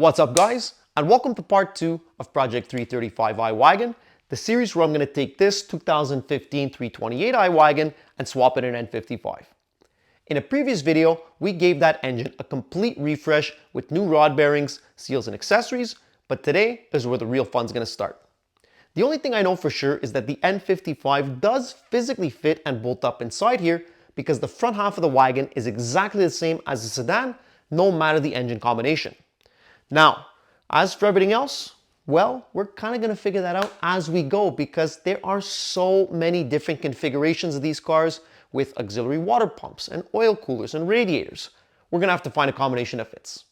What's up guys, and welcome to part 2 of Project 335i Wagon, the series where I'm going to take this 2015 328i Wagon and swap it in N55. In a previous video, we gave that engine a complete refresh with new rod bearings, seals and accessories, but today is where the real fun's going to start. The only thing I know for sure is that the N55 does physically fit and bolt up inside here because the front half of the wagon is exactly the same as the sedan, no matter the engine combination. Now, as for everything else, well, we're kind of going to figure that out as we go because there are so many different configurations of these cars with auxiliary water pumps and oil coolers and radiators. We're going to have to find a combination that fits.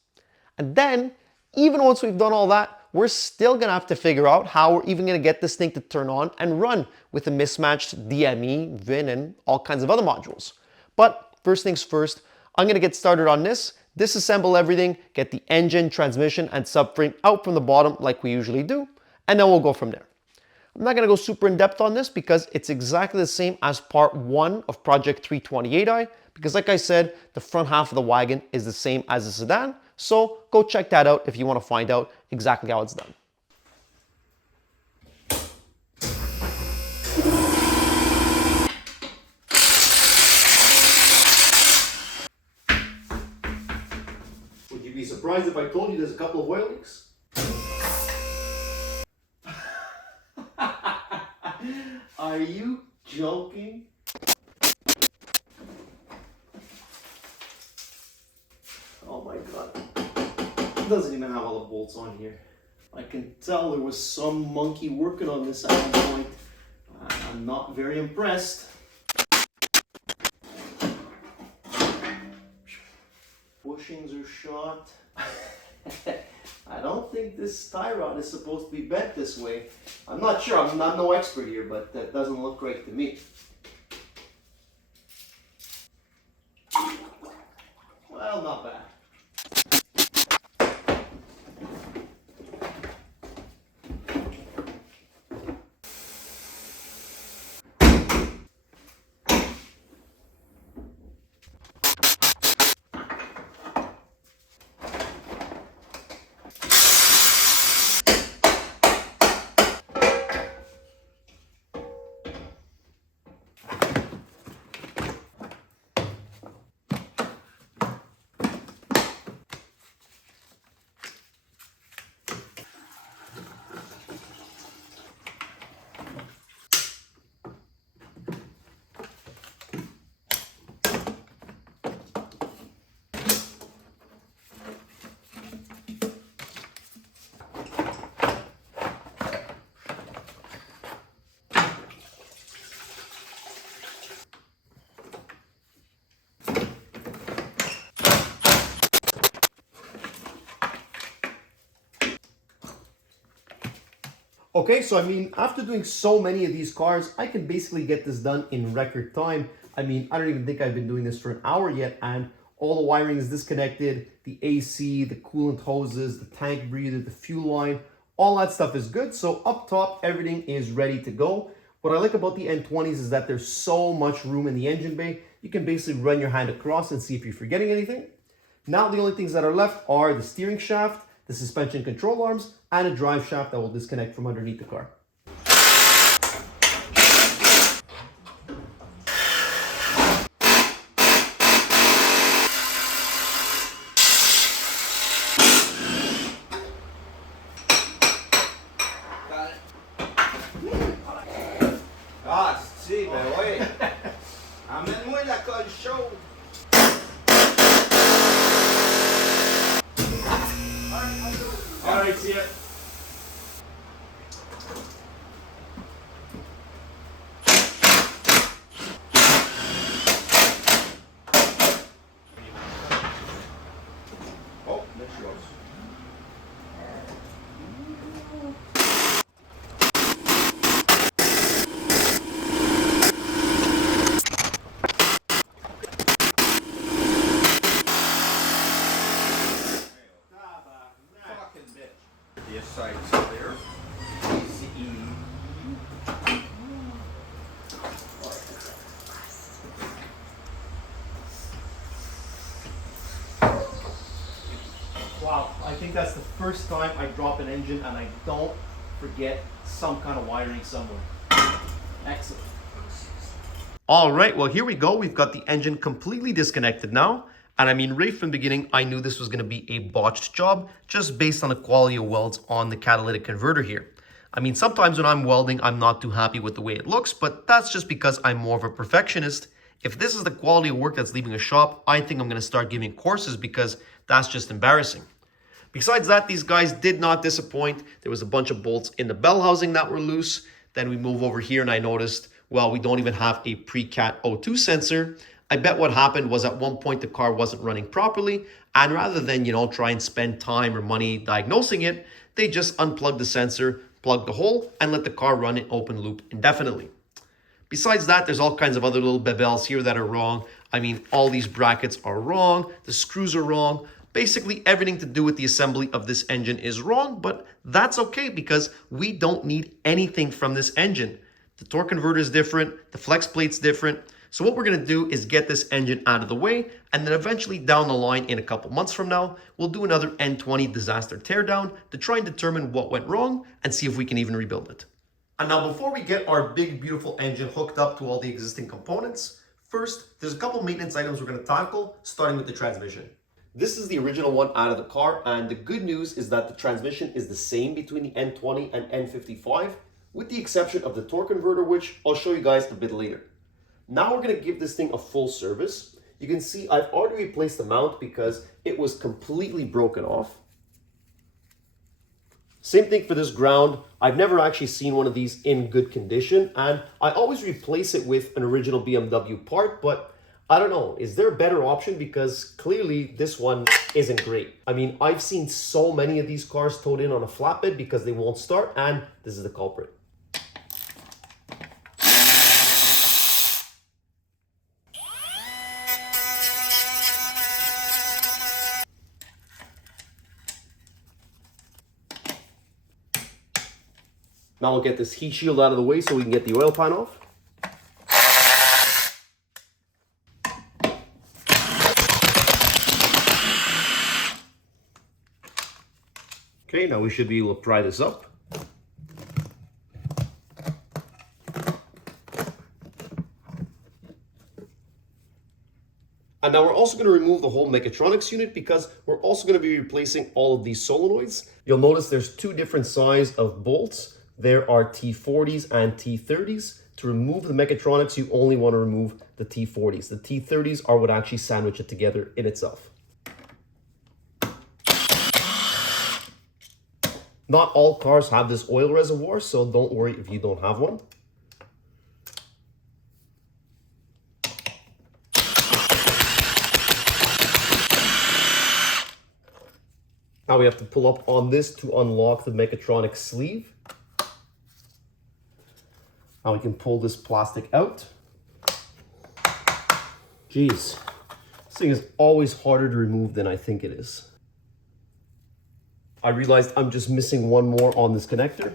And then, even once we've done all that, we're still going to have to figure out how we're even going to get this thing to turn on and run with a mismatched DME, VIN, and all kinds of other modules. But first things first, I'm going to get started on this, disassemble everything, get the engine, transmission, and subframe out from the bottom like we usually do, and then we'll go from there. I'm not going to go super in depth on this because it's exactly the same as part 1 of Project 328i, because like I said, the front half of the wagon is the same as the sedan, so go check that out if you want to find out exactly how it's done. Would you be surprised if I told you there's a couple of oil leaks? Are you joking? Oh my god. It doesn't even have all the bolts on here. I can tell there was some monkey working on this at one point. I'm not very impressed. Bushings are shot. I don't think this tie rod is supposed to be bent this way. I'm not sure, I'm no expert here, but that doesn't look right to me. Well, not bad. Okay, so I mean, after doing so many of these cars, I can basically get this done in record time. I mean, I don't even think I've been doing this for an hour yet, and all the wiring is disconnected, the AC, the coolant hoses, the tank breather, the fuel line, all that stuff is good. So up top, everything is ready to go. What I like about the N20s is that there's so much room in the engine bay. You can basically run your hand across and see if you're forgetting anything. Now the only things that are left are the steering shaft, the suspension control arms, and a drive shaft that will disconnect from underneath the car. Got it. Ah, sí, pero oye, a mí muy la con show. All right, see ya. Oh, there she goes. think that's the first time I drop an engine and I don't forget some kind of wiring somewhere. Excellent. All right, well, here we go. We've got the engine completely disconnected now. And I mean, right from the beginning, I knew this was going to be a botched job just based on the quality of welds on the catalytic converter here. I mean, sometimes when I'm welding, I'm not too happy with the way it looks, but that's just because I'm more of a perfectionist. If this is the quality of work that's leaving a shop, I think I'm going to start giving courses because that's just embarrassing. Besides that, these guys did not disappoint. There was a bunch of bolts in the bell housing that were loose. Then we move over here and I noticed, well, we don't even have a pre-cat O2 sensor. I bet what happened was at one point the car wasn't running properly, and rather than, try and spend time or money diagnosing it, they just unplugged the sensor, plugged the hole, and let the car run in open loop indefinitely. Besides that, there's all kinds of other little bevels here that are wrong. I mean, all these brackets are wrong, the screws are wrong. Basically, everything to do with the assembly of this engine is wrong, but that's okay because we don't need anything from this engine. The torque converter is different, the flex plate's different. So what we're gonna do is get this engine out of the way, and then eventually down the line in a couple months from now, we'll do another N20 disaster teardown to try and determine what went wrong and see if we can even rebuild it. And now before we get our big, beautiful engine hooked up to all the existing components, first, there's a couple maintenance items we're gonna tackle, starting with the transmission. This is the original one out of the car, and the good news is that the transmission is the same between the N20 and N55, with the exception of the torque converter, which I'll show you guys a bit later. Now we're going to give this thing a full service. You can see I've already replaced the mount because it was completely broken off. Same thing for this ground. I've never actually seen one of these in good condition, and I always replace it with an original BMW part, but I don't know, is there a better option? Because clearly this one isn't great. I mean, I've seen so many of these cars towed in on a flatbed because they won't start, and this is the culprit. Now we'll get this heat shield out of the way so we can get the oil pan off. Okay, now we should be able to pry this up. And now we're also going to remove the whole Mechatronics unit because we're also going to be replacing all of these solenoids. You'll notice there's two different sizes of bolts. There are T40s and T30s. To remove the Mechatronics, you only want to remove the T40s. The T30s are what actually sandwich it together in itself. Not all cars have this oil reservoir, so don't worry if you don't have one. Now we have to pull up on this to unlock the Mechatronics sleeve. Now we can pull this plastic out. Jeez, this thing is always harder to remove than I think it is. I realized I'm just missing one more on this connector.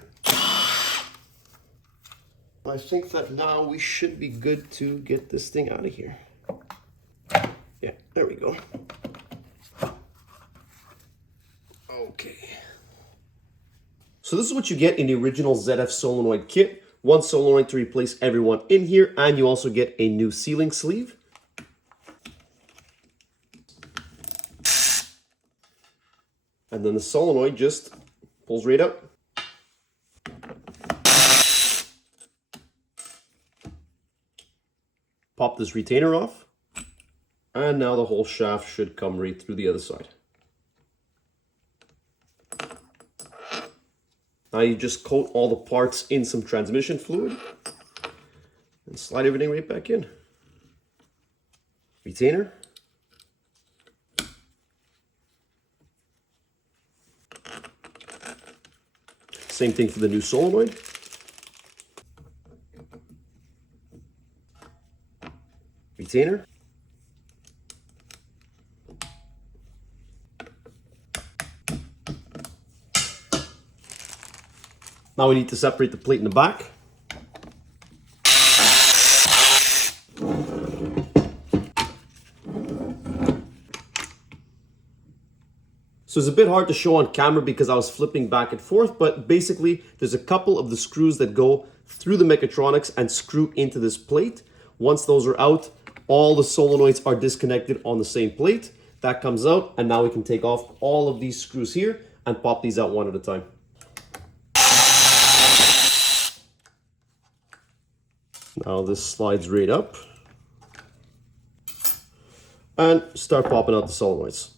I think that now we should be good to get this thing out of here. Yeah, there we go. Okay. So this is what you get in the original ZF solenoid kit. One solenoid to replace everyone in here, and you also get a new sealing sleeve. And then the solenoid just pulls right out. Pop this retainer off. And now the whole shaft should come right through the other side. Now you just coat all the parts in some transmission fluid and slide everything right back in. Retainer. Same thing for the new solenoid. Retainer. Now we need to separate the plate in the back. So it's a bit hard to show on camera because I was flipping back and forth, but basically there's a couple of the screws that go through the Mechatronics and screw into this plate. Once those are out, all the solenoids are disconnected on the same plate. That comes out, and now we can take off all of these screws here and pop these out one at a time. Now this slides right up. And start popping out the solenoids.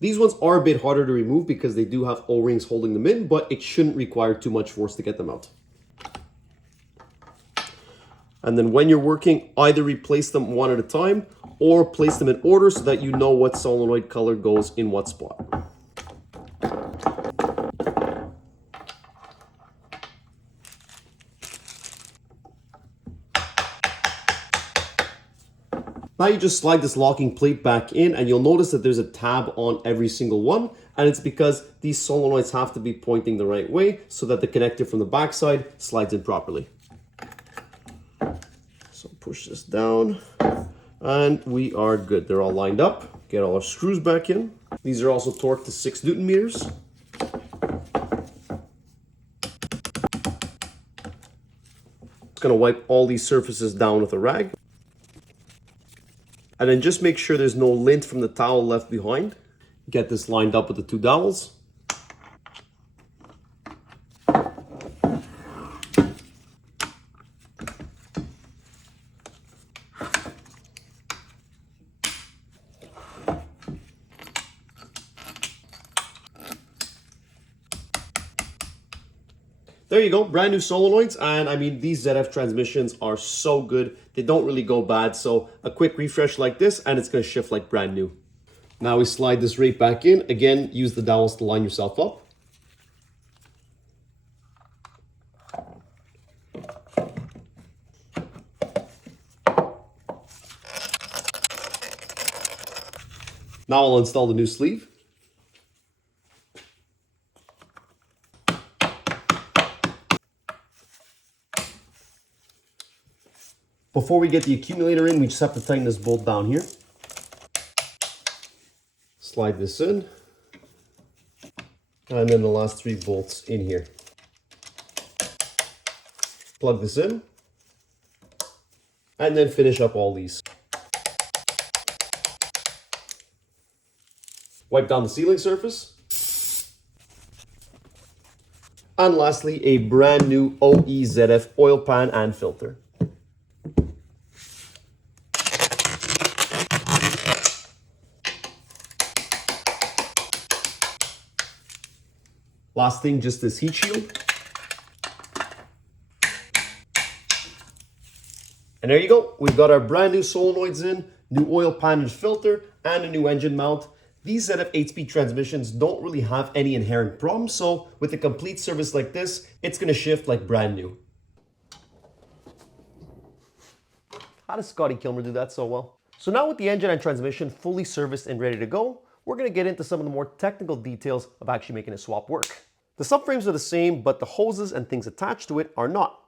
These ones are a bit harder to remove because they do have O-rings holding them in, but it shouldn't require too much force to get them out. And then when you're working, either replace them one at a time or place them in order so that you know what solenoid color goes in what spot. Now you just slide this locking plate back in and you'll notice that there's a tab on every single one, and it's because these solenoids have to be pointing the right way so that the connector from the backside slides in properly. So push this down and we are good. They're all lined up. Get all our screws back in. These are also torqued to 6 Newton meters. Just gonna wipe all these surfaces down with a rag. And then just make sure there's no lint from the towel left behind. Get this lined up with the 2 dowels. There you go, brand new solenoids, and I mean, these ZF transmissions are so good. They don't really go bad, so a quick refresh like this and it's gonna shift like brand new. Now we slide this right back in. Again, use the dowels to line yourself up. Now I'll install the new sleeve. Before we get the accumulator in, we just have to tighten this bolt down here. Slide this in. And then the last 3 bolts in here. Plug this in. And then finish up all these. Wipe down the sealing surface. And lastly, a brand new OEZF oil pan and filter. Last thing, just this heat shield. And there you go. We've got our brand new solenoids in, new oil pan and filter, and a new engine mount. These ZF 8-speed transmissions don't really have any inherent problems, so with a complete service like this, it's gonna shift like brand new. How does Scotty Kilmer do that so well? So now with the engine and transmission fully serviced and ready to go, we're gonna get into some of the more technical details of actually making a swap work. The subframes are the same, but the hoses and things attached to it are not.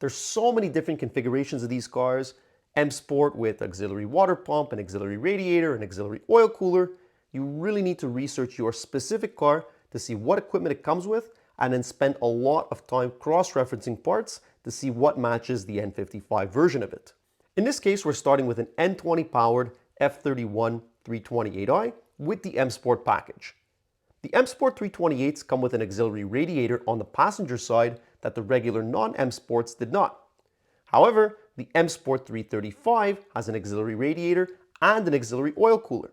There's so many different configurations of these cars. M Sport with auxiliary water pump, an auxiliary radiator, an auxiliary oil cooler. You really need to research your specific car to see what equipment it comes with, and then spend a lot of time cross-referencing parts to see what matches the N55 version of it. In this case, we're starting with an N20 powered F31 328i with the M Sport package. The M Sport 328s come with an auxiliary radiator on the passenger side that the regular non-M Sports did not. However, the M Sport 335 has an auxiliary radiator and an auxiliary oil cooler.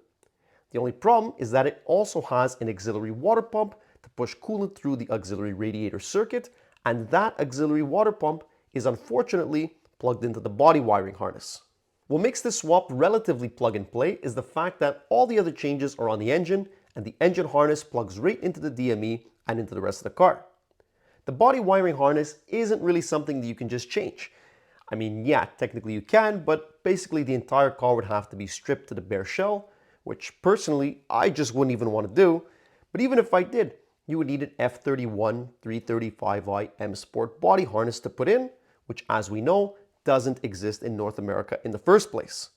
The only problem is that it also has an auxiliary water pump to push coolant through the auxiliary radiator circuit, and that auxiliary water pump is unfortunately plugged into the body wiring harness. What makes this swap relatively plug and play is the fact that all the other changes are on the engine, and the engine harness plugs right into the DME and into the rest of the car. The body wiring harness isn't really something that you can just change. I mean, yeah, technically you can, but basically the entire car would have to be stripped to the bare shell, which personally I just wouldn't even want to do. But even if I did, you would need an F31 335i M Sport body harness to put in, which, as we know, doesn't exist in North America in the first place.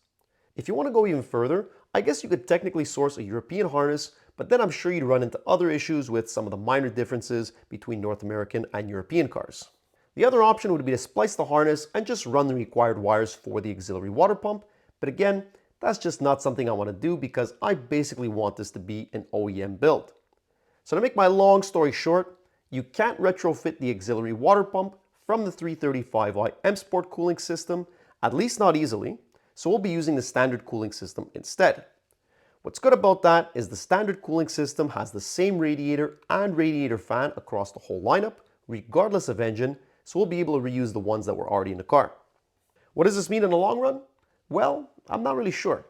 If you want to go even further, I guess you could technically source a European harness, but then I'm sure you'd run into other issues with some of the minor differences between North American and European cars. The other option would be to splice the harness and just run the required wires for the auxiliary water pump, but again, that's just not something I want to do because I basically want this to be an OEM build. So to make my long story short, you can't retrofit the auxiliary water pump from the 335i M Sport cooling system, at least not easily, so we'll be using the standard cooling system instead. What's good about that is the standard cooling system has the same radiator and radiator fan across the whole lineup, regardless of engine, so we'll be able to reuse the ones that were already in the car. What does this mean in the long run? Well, I'm not really sure.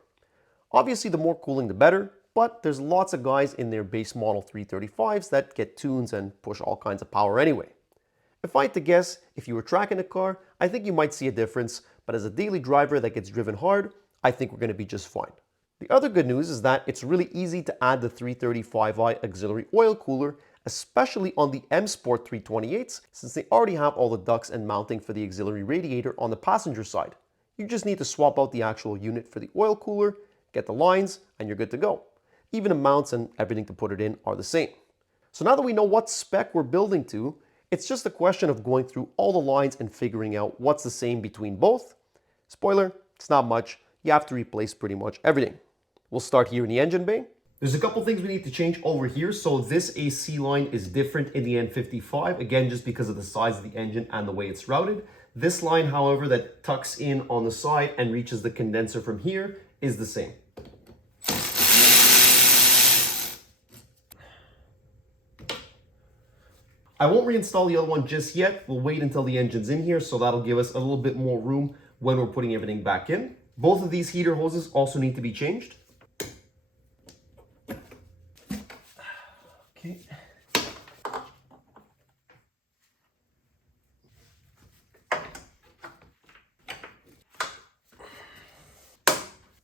Obviously, the more cooling the better, but there's lots of guys in their base model 335s that get tunes and push all kinds of power anyway. If I had to guess, if you were tracking a car, I think you might see a difference, but as a daily driver that gets driven hard, I think we're going to be just fine. The other good news is that it's really easy to add the 335i auxiliary oil cooler, especially on the M Sport 328s, since they already have all the ducts and mounting for the auxiliary radiator on the passenger side. You just need to swap out the actual unit for the oil cooler, get the lines, and you're good to go. Even the mounts and everything to put it in are the same. So now that we know what spec we're building to, it's just a question of going through all the lines and figuring out what's the same between both. Spoiler, it's not much. You have to replace pretty much everything. We'll start here in the engine bay. There's a couple things we need to change over here. So this AC line is different in the N55, again, just because of the size of the engine and the way it's routed. This line, however, that tucks in on the side and reaches the condenser from here is the same. I won't reinstall the other one just yet. We'll wait until the engine's in here, so that'll give us a little bit more room when we're putting everything back in. Both of these heater hoses also need to be changed. Okay.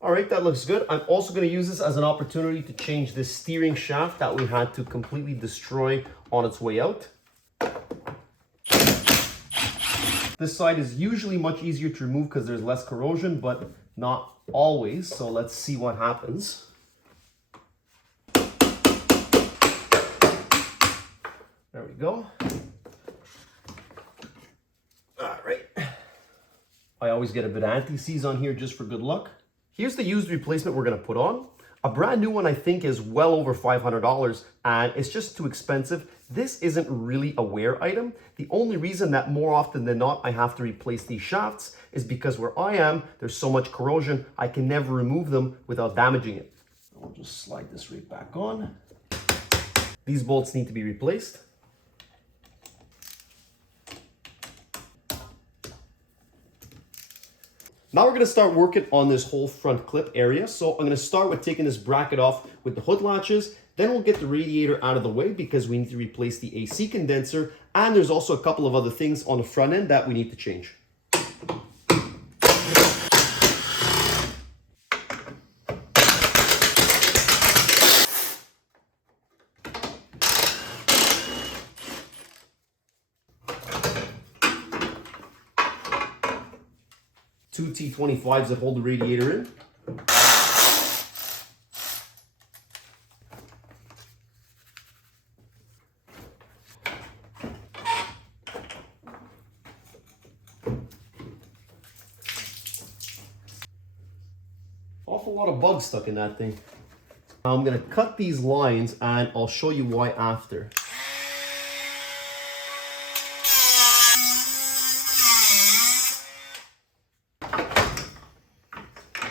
All right, that looks good. I'm also going to use this as an opportunity to change this steering shaft that we had to completely destroy on its way out. This side is usually much easier to remove because there's less corrosion, but not always. So let's see what happens. There we go. All right. I always get a bit of anti-seize on here just for good luck. Here's the used replacement we're going to put on. A brand new one I think is well over $500 and it's just too expensive. This isn't really a wear item. The only reason that more often than not I have to replace these shafts is because where I am, there's so much corrosion, I can never remove them without damaging it. I'll just slide this right back on. These bolts need to be replaced. Now we're going to start working on this whole front clip area. So I'm going to start with taking this bracket off with the hood latches. Then we'll get the radiator out of the way because we need to replace the AC condenser. And there's also a couple of other things on the front end that we need to change. Two T25s that hold the radiator in. Awful lot of bugs stuck in that thing. I'm gonna cut these lines and I'll show you why after.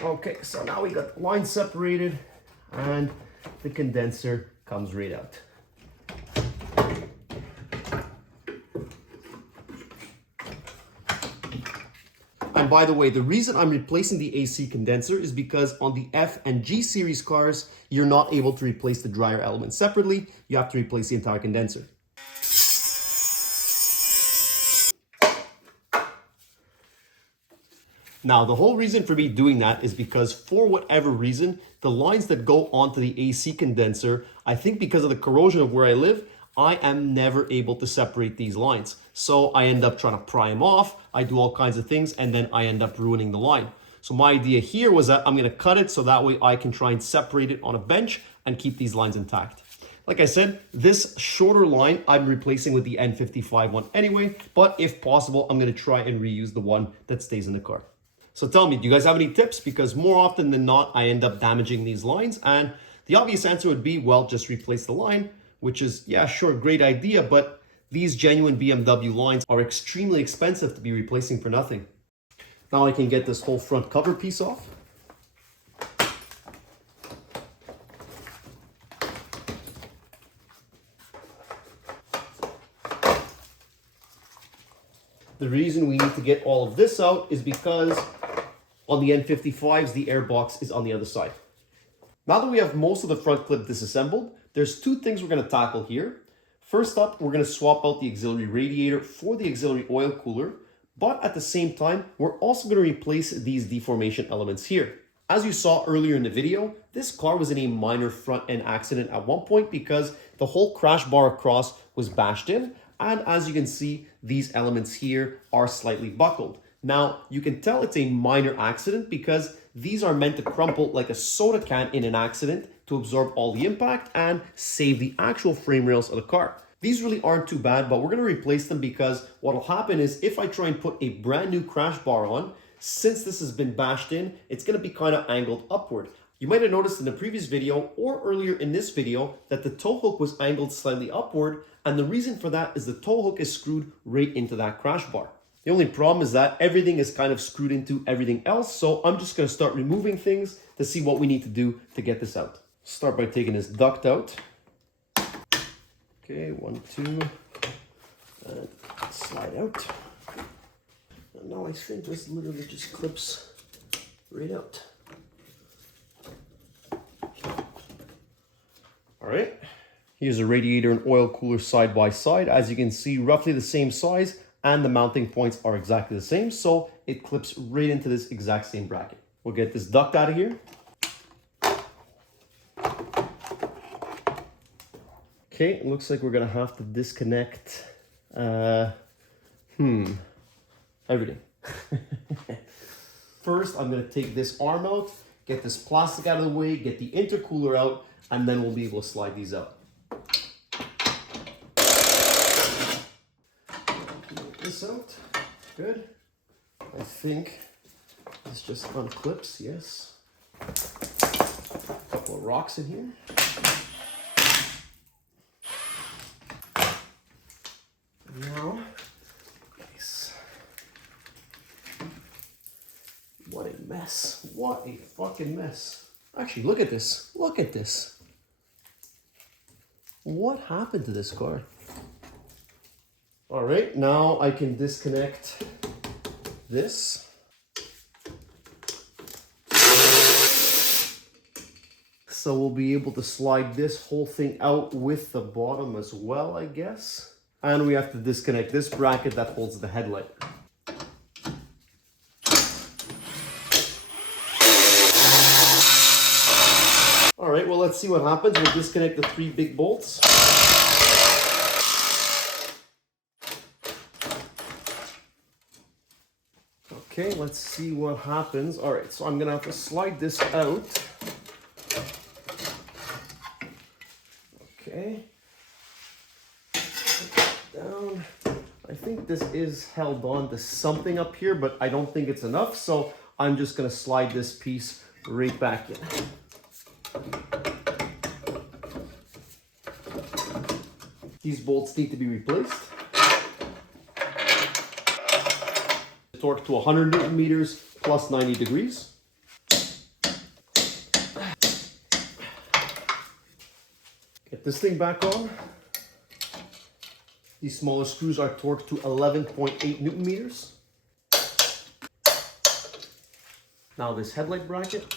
Okay, so now we got the line separated and the condenser comes right out. And by the way, the reason I'm replacing the AC condenser is because on the F and G series cars, you're not able to replace the dryer element separately. You have to replace the entire condenser. Now, the whole reason for me doing that is because for whatever reason, the lines that go onto the AC condenser, I think because of the corrosion of where I live, I am never able to separate these lines. So I end up trying to pry them off, I do all kinds of things, and then I end up ruining the line. So my idea here was that I'm going to cut it so that way I can try and separate it on a bench and keep these lines intact. Like I said, this shorter line I'm replacing with the N55 one anyway, but if possible, I'm going to try and reuse the one that stays in the car. So tell me, do you guys have any tips? Because more often than not, I end up damaging these lines. And the obvious answer would be, well, just replace the line, which is, yeah, sure, great idea, but these genuine BMW lines are extremely expensive to be replacing for nothing. Now I can get this whole front cover piece off. The reason we need to get all of this out is because on the N55s, the air box is on the other side. Now that we have most of the front clip disassembled, there's two things we're going to tackle here. First up, we're going to swap out the auxiliary radiator for the auxiliary oil cooler, but at the same time, we're also going to replace these deformation elements here. As you saw earlier in the video, this car was in a minor front end accident at one point because the whole crash bar across was bashed in. And as you can see, these elements here are slightly buckled. Now, you can tell it's a minor accident because these are meant to crumple like a soda can in an accident to absorb all the impact and save the actual frame rails of the car. These really aren't too bad, but we're going to replace them because what will happen is if I try and put a brand new crash bar on, since this has been bashed in, it's going to be kind of angled upward. You might have noticed in the previous video or earlier in this video that the tow hook was angled slightly upward, and the reason for that is the tow hook is screwed right into that crash bar. The only problem is that everything is kind of screwed into everything else, so I'm just going to start removing things to see what we need to do to get this out. Start by taking this duct out. Okay, 1, 2, and slide out. And now I think this literally just clips right out. All right, here's a radiator and oil cooler side by side. As you can see, roughly the same size and the mounting points are exactly the same. So it clips right into this exact same bracket. We'll get this duct out of here. Okay, it looks like we're gonna have to disconnect everything. First, I'm gonna take this arm out, get this plastic out of the way, get the intercooler out, and then we'll be able to slide these out. Get this out. Good. I think this just unclips, yes. A couple of rocks in here. Now, nice. What a mess. What a fucking mess. Actually, look at this. Look at this. What happened to this car? All right, now I can disconnect this. So we'll be able to slide this whole thing out with the bottom as well, I guess. And we have to disconnect this bracket that holds the headlight. All right, well, let's see what happens. We'll disconnect the 3 big bolts. Okay, let's see what happens. All right, so I'm gonna have to slide this out. Okay. Down. I think this is held on to something up here, but I don't think it's enough. So I'm just gonna slide this piece right back in. These bolts need to be replaced. Torque to 100 Newton meters plus 90 degrees. Get this thing back on. These smaller screws are torqued to 11.8 Newton meters. Now this headlight bracket.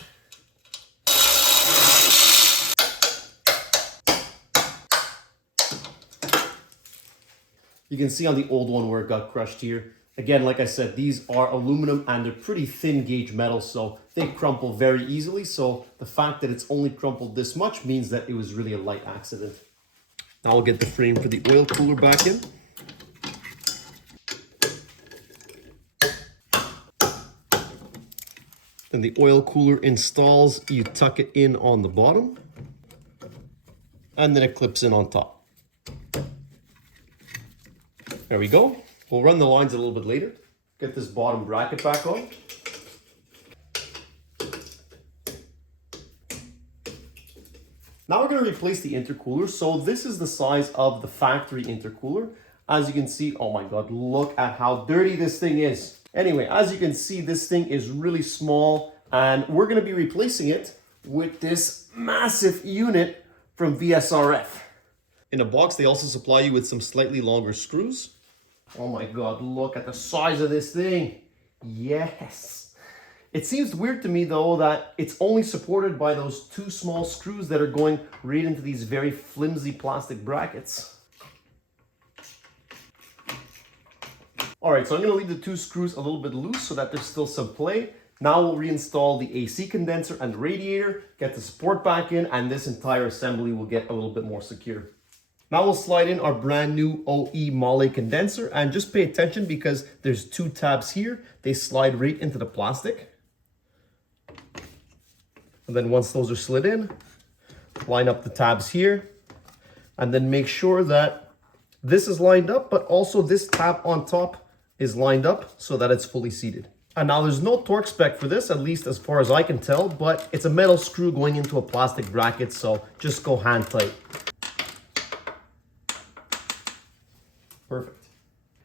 You can see on the old one where it got crushed here. Again, like I said, these are aluminum and they're pretty thin gauge metal, so they crumple very easily. So the fact that it's only crumpled this much means that it was really a light accident. Now I'll get the frame for the oil cooler back in. Then the oil cooler installs, you tuck it in on the bottom, and then it clips in on top. There we go. We'll run the lines a little bit later. Get this bottom bracket back on. Now we're going to replace the intercooler. So this is the size of the factory intercooler. As you can see, oh my God, look at how dirty this thing is. Anyway, as you can see, this thing is really small, and we're going to be replacing it with this massive unit from VSRF. In a box, they also supply you with some slightly longer screws. Oh my God, look at the size of this thing. Yes. It seems weird to me though that it's only supported by those two small screws that are going right into these very flimsy plastic brackets. All right, so I'm gonna leave the two screws a little bit loose so that there's still some play. Now we'll reinstall the AC condenser and radiator, get the support back in, and this entire assembly will get a little bit more secure. Now we'll slide in our brand new OE Molle condenser, and just pay attention because there's two tabs here. They slide right into the plastic. And then once those are slid in, line up the tabs here, and then make sure that this is lined up, but also this tab on top is lined up so that it's fully seated. And now there's no torque spec for this, at least as far as I can tell, but it's a metal screw going into a plastic bracket, so just go hand tight. Perfect.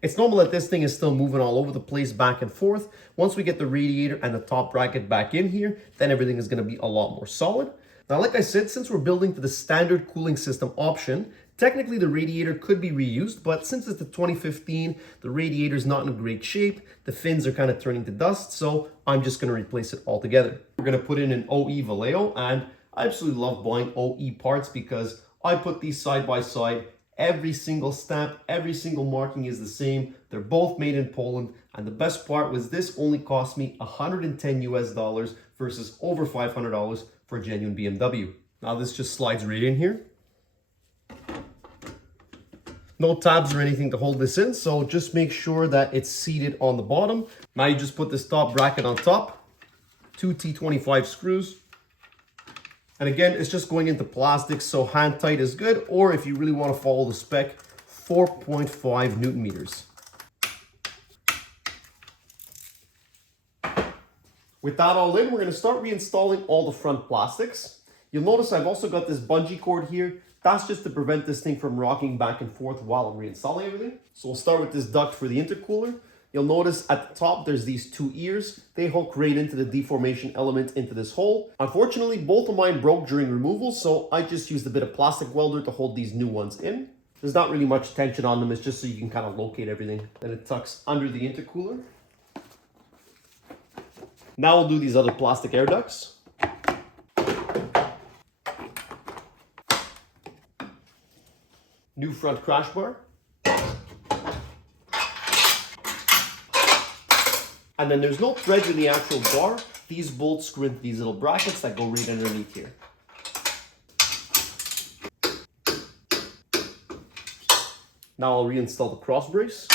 It's normal that this thing is still moving all over the place back and forth. Once we get the radiator and the top bracket back in here, then everything is going to be a lot more solid. Now, like I said, since we're building to the standard cooling system option, technically the radiator could be reused, but since it's the 2015, the radiator is not in great shape. The fins are kind of turning to dust, so I'm just going to replace it altogether. We're going to put in an OE Vallejo, and I absolutely love buying OE parts because I put these side by side. Every single stamp, every single marking is the same. They're both made in Poland. And the best part was this only cost me $110 versus over $500 for a genuine BMW. Now this just slides right in here. No tabs or anything to hold this in, so just make sure that it's seated on the bottom. Now you just put this top bracket on top, two T25 screws. And again, it's just going into plastic, so hand tight is good, or if you really want to follow the spec, 4.5 Newton meters. With that all in, we're going to start reinstalling all the front plastics. You'll notice I've also got this bungee cord here. That's just to prevent this thing from rocking back and forth while I'm reinstalling everything. So we'll start with this duct for the intercooler. You'll notice at the top, there's these two ears. They hook right into the deformation element into this hole. Unfortunately, both of mine broke during removal, so I just used a bit of plastic welder to hold these new ones in. There's not really much tension on them. It's just so you can kind of locate everything. Then it tucks under the intercooler. Now we'll do these other plastic air ducts. New front crash bar. And then there's no threads in the actual bar. These bolts screw into these little brackets that go right underneath here. Now I'll reinstall the cross brace.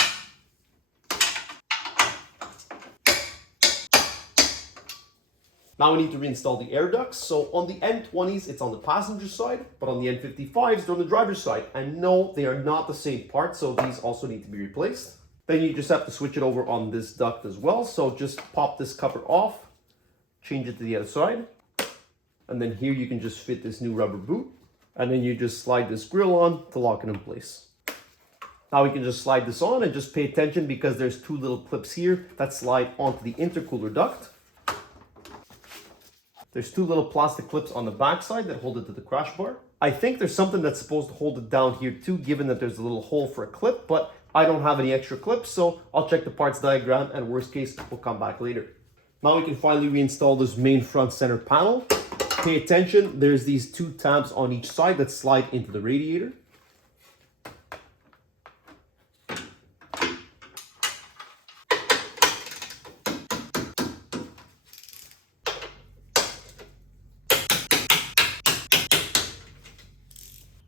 Now we need to reinstall the air ducts. So on the N20s, it's on the passenger side, but on the N55s, they're on the driver's side. And no, they are not the same part, so these also need to be replaced. Then you just have to switch it over on this duct as well. So just pop this cover off, change it to the other side. And then here you can just fit this new rubber boot. And then you just slide this grill on to lock it in place. Now we can just slide this on and just pay attention because there's two little clips here that slide onto the intercooler duct. There's two little plastic clips on the back side that hold it to the crash bar. I think there's something that's supposed to hold it down here too, given that there's a little hole for a clip, but I don't have any extra clips, so I'll check the parts diagram and worst case, we'll come back later. Now we can finally reinstall this main front center panel. Pay attention, there's these two tabs on each side that slide into the radiator.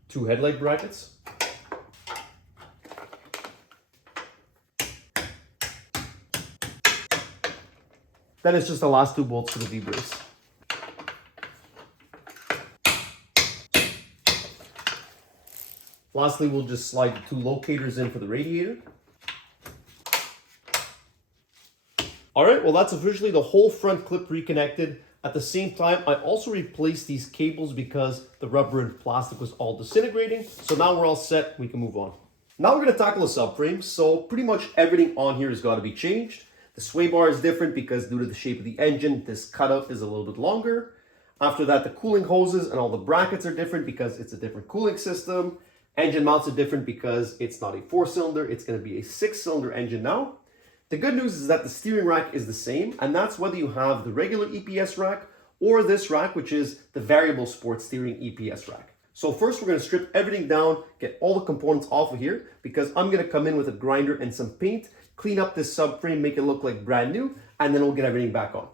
Two headlight brackets. Then it's just the last 2 bolts for the V-brace. Lastly, we'll just slide the 2 locators in for the radiator. All right, well, that's officially the whole front clip reconnected. At the same time, I also replaced these cables because the rubber and plastic was all disintegrating. So now we're all set, we can move on. Now we're gonna tackle the subframe. So pretty much everything on here has gotta be changed. The sway bar is different because due to the shape of the engine, this cutout is a little bit longer. After that, the cooling hoses and all the brackets are different because it's a different cooling system. Engine mounts are different because it's not a 4-cylinder, it's gonna be a 6-cylinder engine now. The good news is that the steering rack is the same, and that's whether you have the regular EPS rack or this rack, which is the variable sport steering EPS rack. So first we're gonna strip everything down, get all the components off of here, because I'm gonna come in with a grinder and some paint, clean up this subframe, make it look like brand new, and then we'll get everything back on.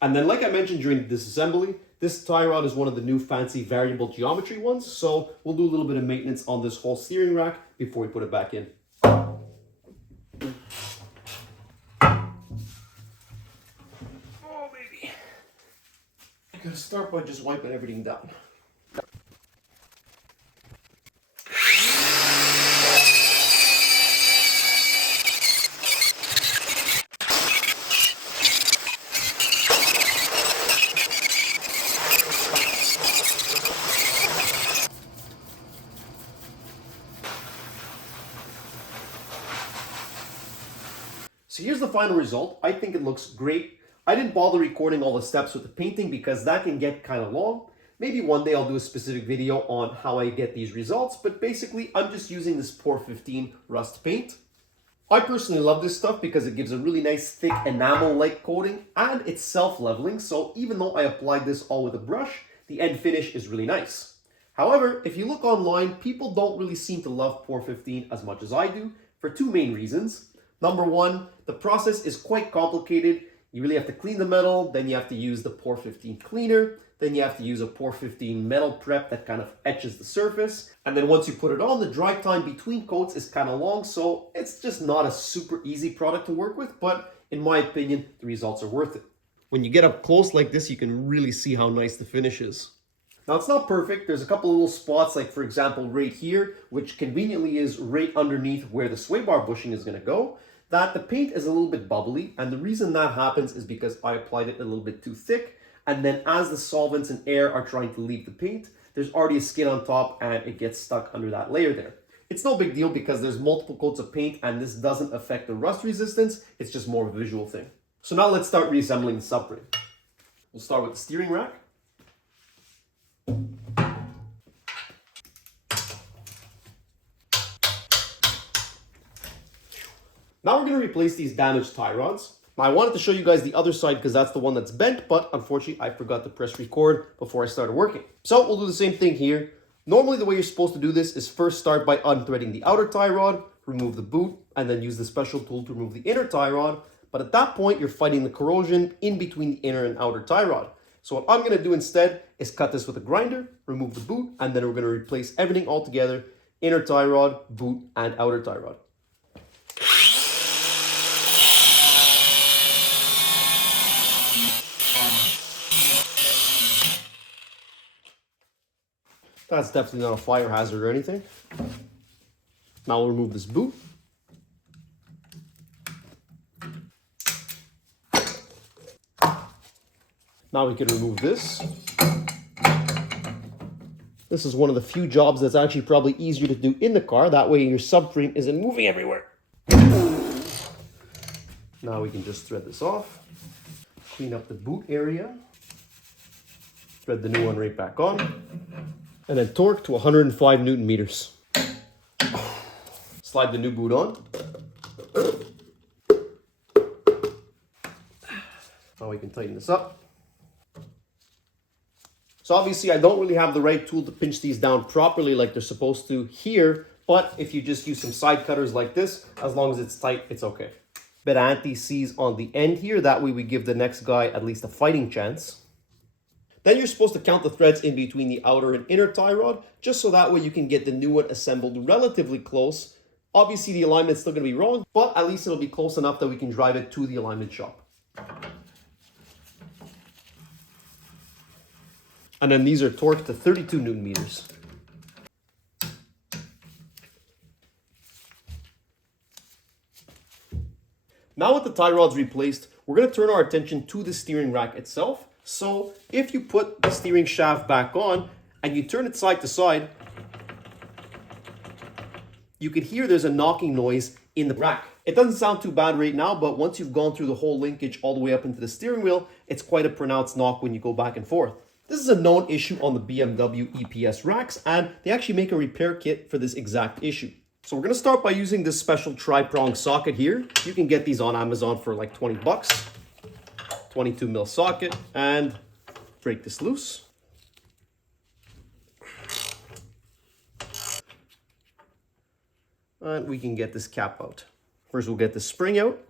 And then, like I mentioned during the disassembly, this tie rod is one of the new fancy variable geometry ones, so we'll do a little bit of maintenance on this whole steering rack before we put it back in. Oh, baby. I'm gonna start by just wiping everything down. So here's the final result. I think it looks great. I didn't bother recording all the steps with the painting because that can get kind of long. Maybe one day I'll do a specific video on how I get these results, but basically I'm just using this Por 15 rust paint. I personally love this stuff because it gives a really nice thick enamel-like coating and it's self-leveling, so even though I applied this all with a brush, the end finish is really nice. However, if you look online, people don't really seem to love Por 15 as much as I do for 2 main reasons. Number 1, the process is quite complicated. You really have to clean the metal, then you have to use the Por 15 cleaner, then you have to use a Por 15 metal prep that kind of etches the surface. And then once you put it on, the dry time between coats is kind of long, so it's just not a super easy product to work with, but in my opinion, the results are worth it. When you get up close like this, you can really see how nice the finish is. Now it's not perfect. There's a couple of little spots, like for example right here, which conveniently is right underneath where the sway bar bushing is going to go, that the paint is a little bit bubbly, and the reason that happens is because I applied it a little bit too thick, and then as the solvents and air are trying to leave the paint, there's already a skin on top and it gets stuck under that layer there. It's no big deal because there's multiple coats of paint and this doesn't affect the rust resistance, it's just more of a visual thing. So now let's start reassembling the subframe. We'll start with the steering rack. Now we're going to replace these damaged tie rods. Now I wanted to show you guys the other side because that's the one that's bent, but unfortunately I forgot to press record before I started working. So we'll do the same thing here. Normally the way you're supposed to do this is first start by unthreading the outer tie rod, remove the boot, and then use the special tool to remove the inner tie rod. But at that point you're fighting the corrosion in between the inner and outer tie rod. So what I'm going to do instead is cut this with a grinder, remove the boot, and then we're going to replace everything all together, inner tie rod, boot, and outer tie rod. That's definitely not a fire hazard or anything. Now we'll remove this boot. Now we can remove this. This is one of the few jobs that's actually probably easier to do in the car. That way your subframe isn't moving everywhere. Now we can just thread this off. Clean up the boot area. Thread the new one right back on. And then torque to 105 Newton meters. Slide the new boot on. Now we can tighten this up. So obviously I don't really have the right tool to pinch these down properly like they're supposed to here, but if you just use some side cutters like this, as long as it's tight, it's okay. bit of anti-seize on the end here. That way we give the next guy at least a fighting chance. Then you're supposed to count the threads in between the outer and inner tie rod, just so that way you can get the new one assembled relatively close. Obviously the alignment's still going to be wrong, but at least it'll be close enough that we can drive it to the alignment shop. And then these are torqued to 32 Newton meters. Now with the tie rods replaced, we're going to turn our attention to the steering rack itself. So if you put the steering shaft back on and you turn it side to side, you can hear there's a knocking noise in the rack. It doesn't sound too bad right now, but once you've gone through the whole linkage all the way up into the steering wheel, it's quite a pronounced knock when you go back and forth. This is a known issue on the BMW EPS racks, and they actually make a repair kit for this exact issue. So we're going to start by using this special tri-prong socket here. You can get these on Amazon for like 20 bucks. 22 mil socket, and break this loose. And we can get this cap out. First we'll get the spring out,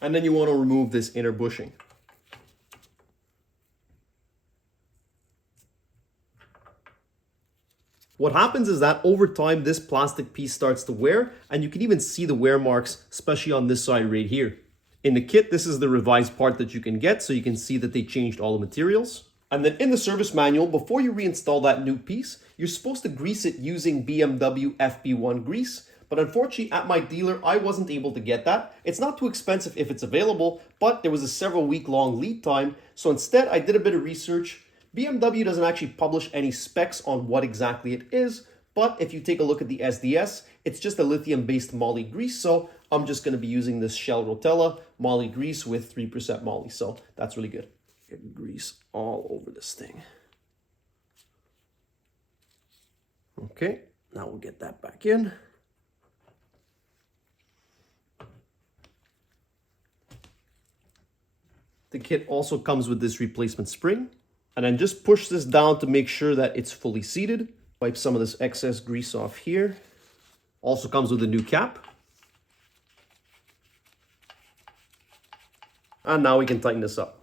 and then you want to remove this inner bushing. What happens is that over time this plastic piece starts to wear, and you can even see the wear marks, especially on this side right here. In the kit, this is the revised part that you can get, so you can see that they changed all the materials. And then in the service manual, before you reinstall that new piece, you're supposed to grease it using BMW FB1 grease. But unfortunately, at my dealer, I wasn't able to get that. It's not too expensive if it's available, but there was a several week-long lead time. So instead, I did a bit of research. BMW doesn't actually publish any specs on what exactly it is, but if you take a look at the SDS, it's just a lithium-based moly grease, so I'm just going to be using this Shell Rotella moly grease with 3% moly, so that's really good. Get grease all over this thing. Okay, now we'll get that back in. The kit also comes with this replacement spring. And then just push this down to make sure that it's fully seated. Wipe some of this excess grease off here. Also comes with a new cap. And now we can tighten this up.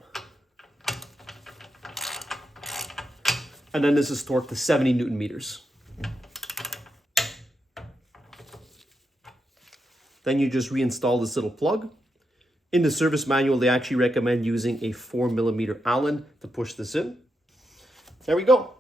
And then this is torqued to 70 Newton meters. Then you just reinstall this little plug. In the service manual, they actually recommend using a 4mm Allen to push this in. There we go.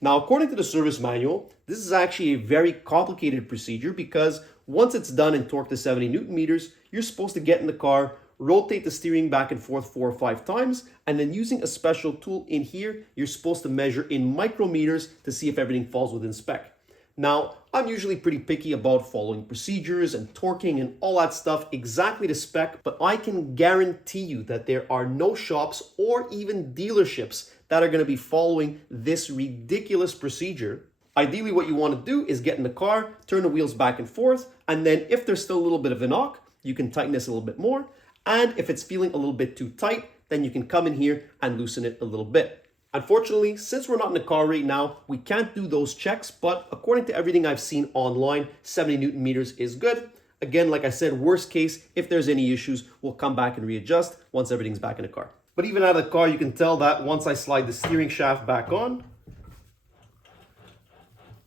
Now, according to the service manual, this is actually a very complicated procedure because once it's done and torqued to 70 Newton meters, you're supposed to get in the car, rotate the steering back and forth 4 or 5 times, and then using a special tool in here, you're supposed to measure in micrometers to see if everything falls within spec. Now, I'm usually pretty picky about following procedures and torquing and all that stuff exactly to spec, but I can guarantee you that there are no shops or even dealerships that are going to be following this ridiculous procedure. Ideally, what you want to do is get in the car, turn the wheels back and forth, and then if there's still a little bit of a knock, you can tighten this a little bit more. And if it's feeling a little bit too tight, then you can come in here and loosen it a little bit. Unfortunately, since we're not in the car right now, we can't do those checks, but according to everything I've seen online, 70 Newton meters is good. Again, like I said, worst case, if there's any issues, we'll come back and readjust once everything's back in the car. But even out of the car, you can tell that once I slide the steering shaft back on,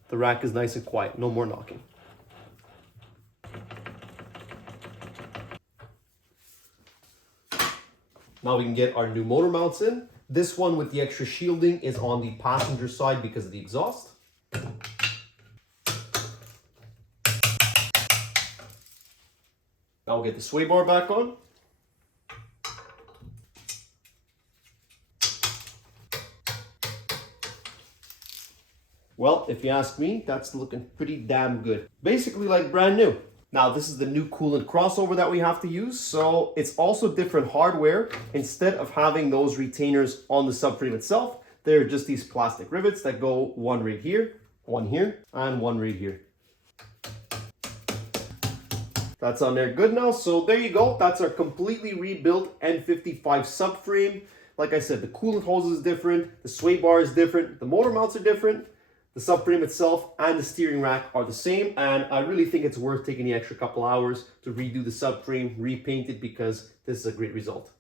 the rack is nice and quiet, no more knocking. Now we can get our new motor mounts in. This one with the extra shielding is on the passenger side because of the exhaust. Now we'll get the sway bar back on. Well, if you ask me, that's looking pretty damn good. Basically like brand new. Now this is the new coolant crossover that we have to use, so it's also different hardware. Instead of having those retainers on the subframe itself, they're just these plastic rivets that go one right here, one here, and one right here. That's on there good now, so there you go. That's our completely rebuilt N55 subframe. Like I said, the coolant hose is different, the sway bar is different, the motor mounts are different. The subframe itself and the steering rack are the same, and I really think it's worth taking the extra couple hours to redo the subframe, repaint it, because this is a great result.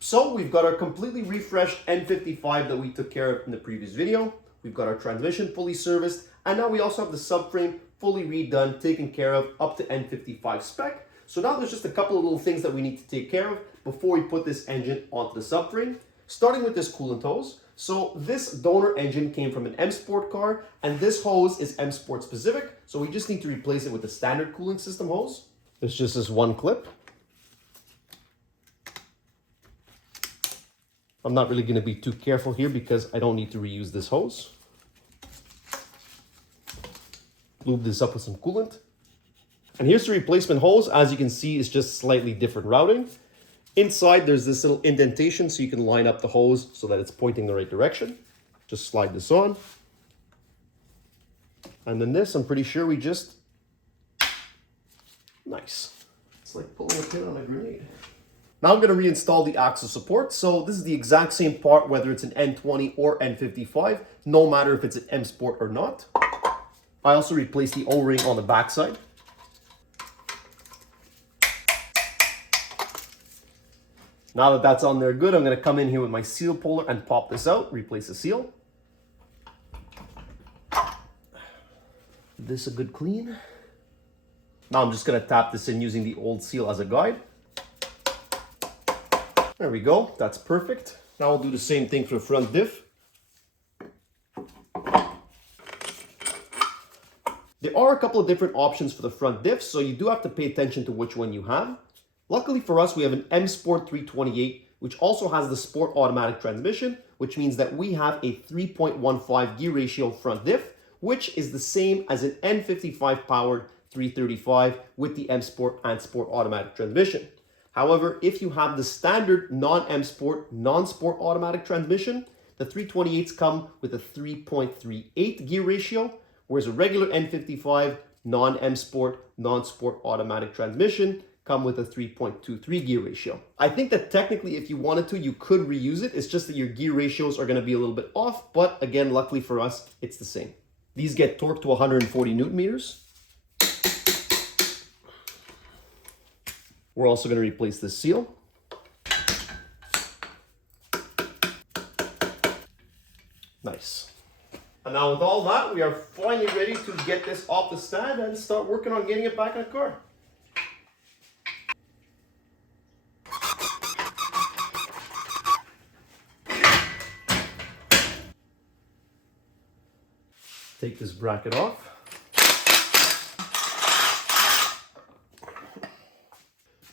So we've got our completely refreshed N55 that we took care of in the previous video. We've got our transmission fully serviced, and now we also have the subframe fully redone, taken care of up to N55 spec. So now there's just a couple of little things that we need to take care of before we put this engine onto the subframe, starting with this coolant hose. So this donor engine came from an M Sport car, and this hose is M Sport specific, so we just need to replace it with the standard cooling system hose. There's just this one clip. I'm not really going to be too careful here because I don't need to reuse this hose. Lube this up with some coolant. And here's the replacement hose. As you can see, it's just slightly different routing. Inside, there's this little indentation so you can line up the hose so that it's pointing the right direction. Just slide this on. And then this, I'm pretty sure we just... Nice. It's like pulling a pin on a grenade. Now I'm going to reinstall the axle support. So this is the exact same part, whether it's an N20 or N55, no matter if it's an M Sport or not. I also replaced the O-ring on the backside. Now that that's on there good, I'm going to come in here with my seal puller and pop this out, replace the seal. Give this a good clean. Now I'm just going to tap this in using the old seal as a guide. There we go, that's perfect. Now I'll do the same thing for the front diff. There are a couple of different options for the front diff, so you do have to pay attention to which one you have. Luckily for us, we have an M Sport 328, which also has the Sport automatic transmission, which means that we have a 3.15 gear ratio front diff, which is the same as an N55 powered 335 with the M Sport and Sport automatic transmission. However, if you have the standard non-M Sport, non-Sport automatic transmission, the 328s come with a 3.38 gear ratio, whereas a regular N55 non-M Sport, non-Sport automatic transmission come with a 3.23 gear ratio. I think that technically if you wanted to, you could reuse it. It's just that your gear ratios are going to be a little bit off, but again, luckily for us, it's the same. These get torqued to 140 Newton meters. We're also going to replace this seal. Nice. And now with all that, we are finally ready to get this off the stand and start working on getting it back in the car. Take this bracket off.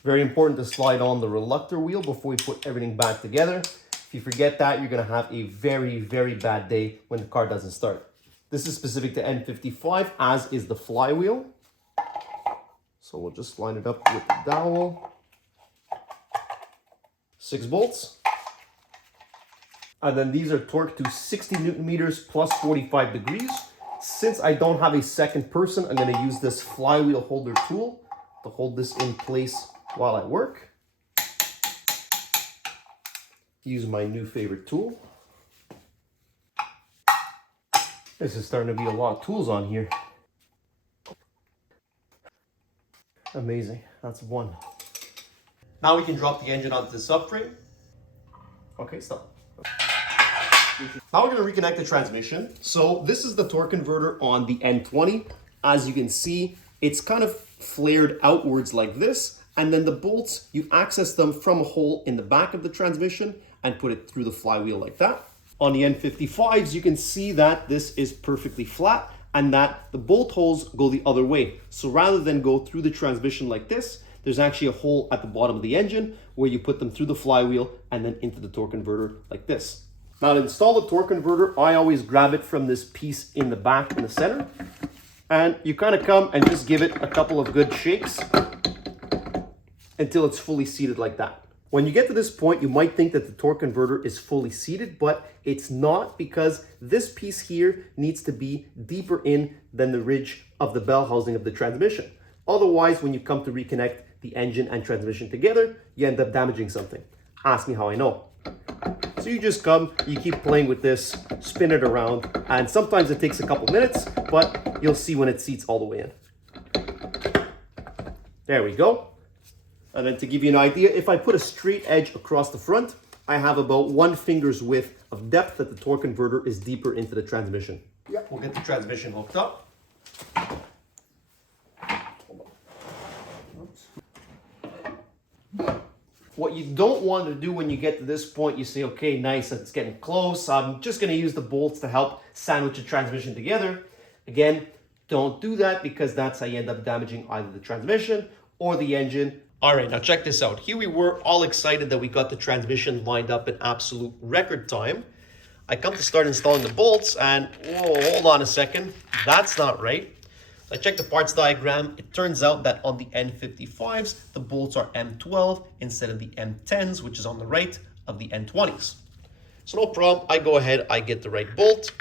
Very important to slide on the reluctor wheel before we put everything back together. If you forget that, you're going to have a very, very bad day when the car doesn't start. This is specific to N55, as is the flywheel. So we'll just line it up with the dowel. 6 bolts. And then these are torqued to 60 Newton meters plus 45 degrees. Since I don't have a second person, I'm going to use this flywheel holder tool to hold this in place while I work. Use my new favorite tool. This is starting to be a lot of tools on here. Amazing, that's one. Now we can drop the engine onto the subframe. Okay, stop. Now we're going to reconnect the transmission. So this is the torque converter on the N20. As you can see, it's kind of flared outwards like this. And then the bolts, you access them from a hole in the back of the transmission and put it through the flywheel like that. On the N55s, you can see that this is perfectly flat and that the bolt holes go the other way. So rather than go through the transmission like this, there's actually a hole at the bottom of the engine where you put them through the flywheel and then into the torque converter like this. Now to install the torque converter, I always grab it from this piece in the back in the center. And you kind of come and just give it a couple of good shakes until it's fully seated like that. When you get to this point, you might think that the torque converter is fully seated, but it's not, because this piece here needs to be deeper in than the ridge of the bell housing of the transmission. Otherwise, when you come to reconnect the engine and transmission together, you end up damaging something. Ask me how I know. So So you just come, you keep playing with this, spin it around, and sometimes it takes a couple minutes, but you'll see when it seats all the way in. There we go. And then to give you an idea, if I put a straight edge across the front, I have about 1 finger's width of depth that the torque converter is deeper into the transmission. Yeah, we'll get the transmission hooked up. What you don't want to do when you get to this point, you say, okay, nice, it's getting close. I'm just going to use the bolts to help sandwich the transmission together. Again, don't do that because that's how you end up damaging either the transmission or the engine. All right, now check this out. Here we were all excited that we got the transmission lined up in absolute record time. I come to start installing the bolts and, whoa, hold on a second. That's not right. I checked the parts diagram. It turns out that on the N55s, the bolts are M12 instead of the M10s, which is on the right of the N20s. So no problem. I go ahead, I get the right bolt,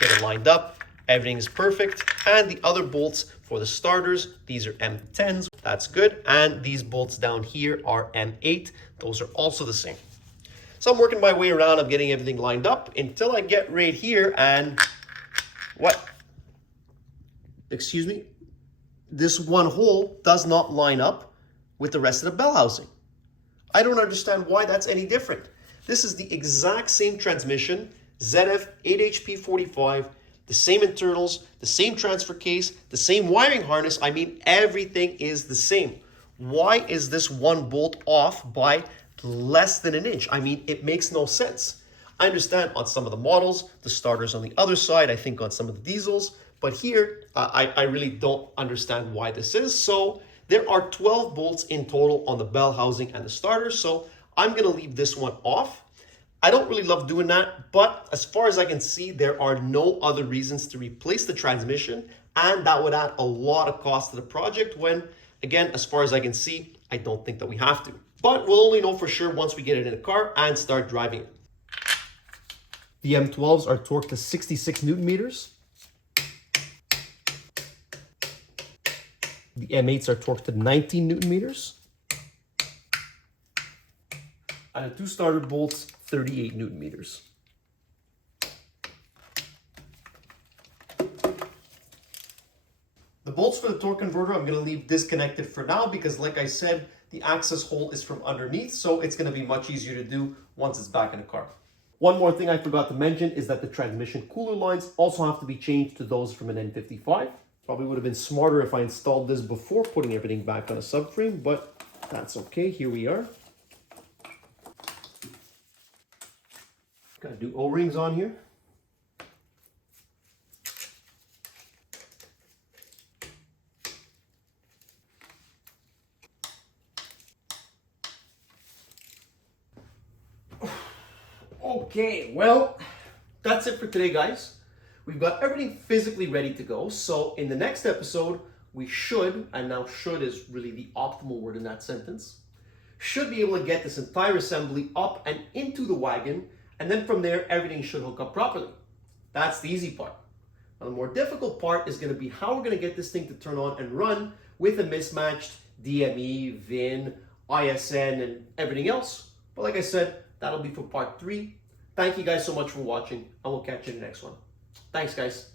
get it lined up. Everything is perfect. And the other bolts for the starters, these are M10s. That's good. And these bolts down here are M8. Those are also the same. So I'm working my way around. I'm getting everything lined up until I get right here and what? Excuse me, this one hole does not line up with the rest of the bell housing. I don't understand why that's any different. This is the exact same transmission, ZF 8HP45, the same internals, the same transfer case, the same wiring harness. I mean, everything is the same. Why is this one bolt off by less than an inch? I mean, it makes no sense. I understand on some of the models, the starter's on the other side, I think on some of the diesels, but here, I really don't understand why this is. So there are 12 bolts in total on the bell housing and the starter. So I'm going to leave this one off. I don't really love doing that, but as far as I can see, there are no other reasons to replace the transmission. And that would add a lot of cost to the project when, again, as far as I can see, I don't think that we have to. But we'll only know for sure once we get it in a car and start driving it. The M12s are torqued to 66 Newton meters. The M8s are torqued to 19 Newton meters. And the two starter bolts, 38 Newton meters. The bolts for the torque converter, I'm going to leave disconnected for now because like I said, the access hole is from underneath, so it's going to be much easier to do once it's back in the car. One more thing I forgot to mention is that the transmission cooler lines also have to be changed to those from an N55. Probably would have been smarter if I installed this before putting everything back on a subframe, but that's okay. Here we are. Gotta do O-rings on here. Okay, well, that's it for today, guys. We've got everything physically ready to go. So in the next episode, we should, and now should is really the optimal word in that sentence, should be able to get this entire assembly up and into the wagon. And then from there, everything should hook up properly. That's the easy part. Now, the more difficult part is going to be how we're going to get this thing to turn on and run with a mismatched DME, VIN, ISN, and everything else. But like I said, that'll be for part 3. Thank you guys so much for watching, and we'll catch you in the next one. Thanks, guys.